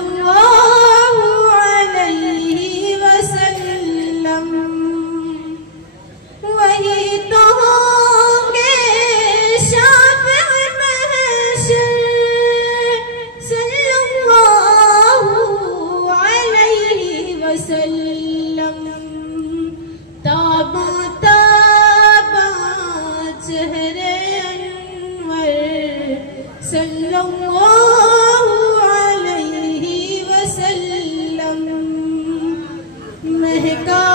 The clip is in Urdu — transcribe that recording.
اللہ علیہ وسلم وہی تو ہوں گے شافع محشر صلی اللہ علیہ وسلم تابا تابا چہرے انور صلی اللہ علیہ وسلم مہکا